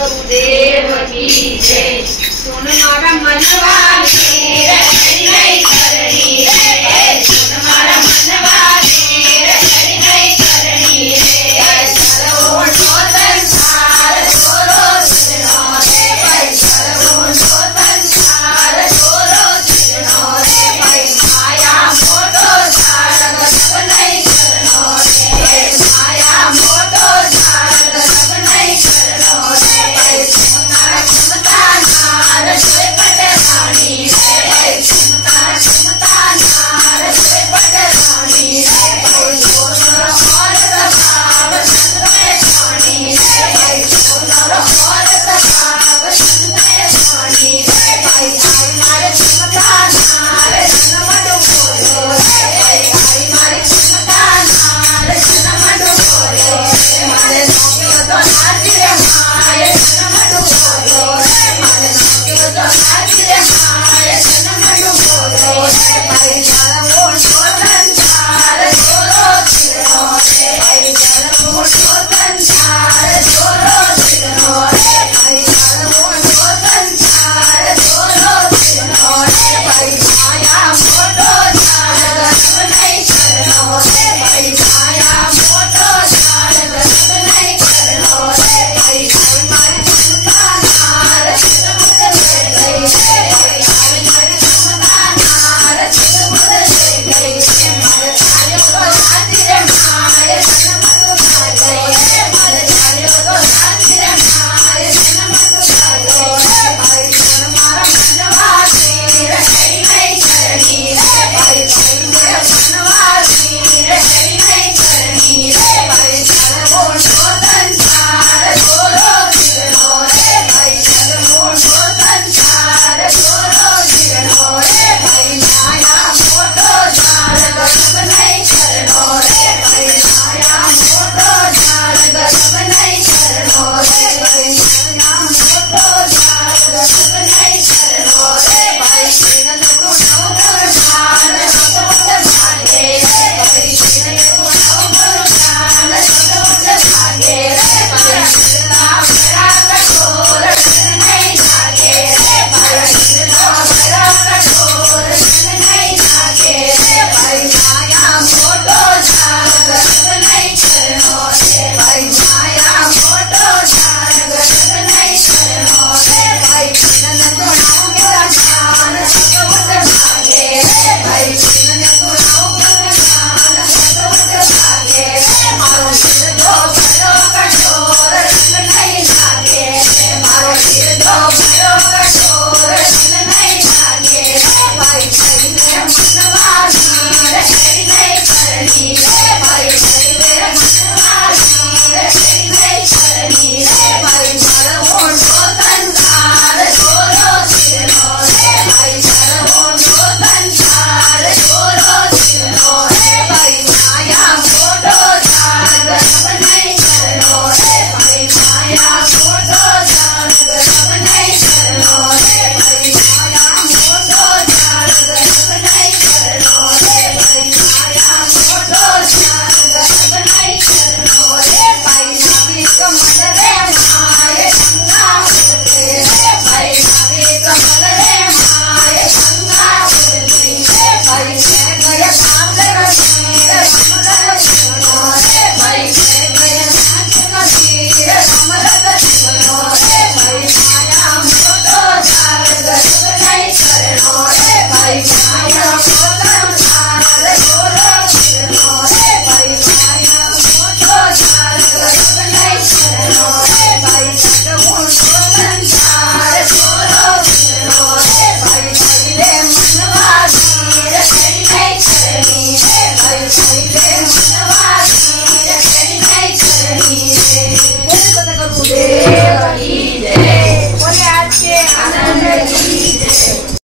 गुरुदेव की जय। सुन मारा मनवा मेरा नहीं करनी रे, सुन मारा मनवा मेरा नहीं करनी रे। चलो संसार छोरो सुनो रे भाई, चलो संसार छोरो सुनो रे भाई। माया मोटो झाड़ सब नहीं करनो रे, माया मोटो झाड़ सब नहीं करनो रे भाई। क्षमता क्षमता नार सोय पटरानी रे भाई, क्षमता नार सोय पटरानी रे भाई। सोनर और स्वभाव संतय स्वामी रे भाई, सोनर और स्वभाव संतय स्वामी रे भाई। आई मारे क्षमता नार जनमड बोलो रे भाई, आई मारे क्षमता नार जनमड बोलो रे। मारे तो नाच